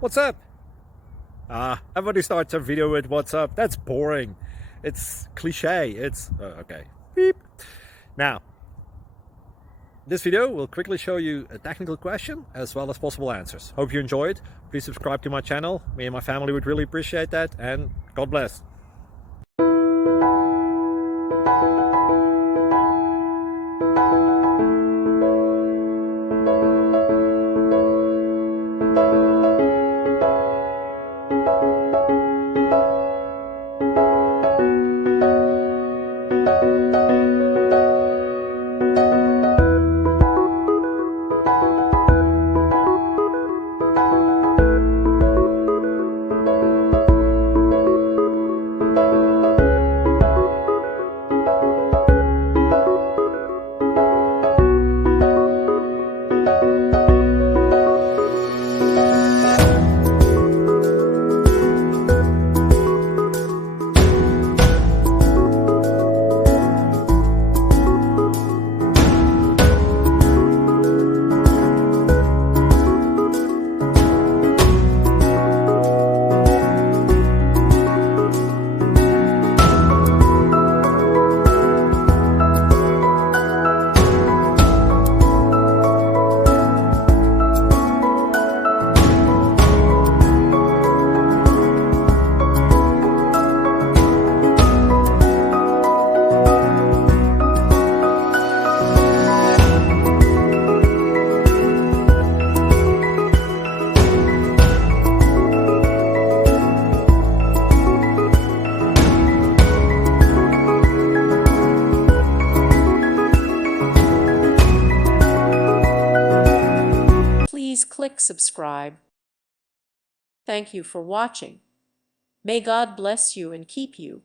What's up? Everybody starts a video with what's up. That's boring. It's cliche. It's okay. Beep. Now, this video will quickly show you a technical question as well as possible answers. Hope you enjoyed. Please subscribe to my channel. Me and my family would really appreciate that, and God bless. Please click subscribe. Thank you for watching. May God bless you and keep you.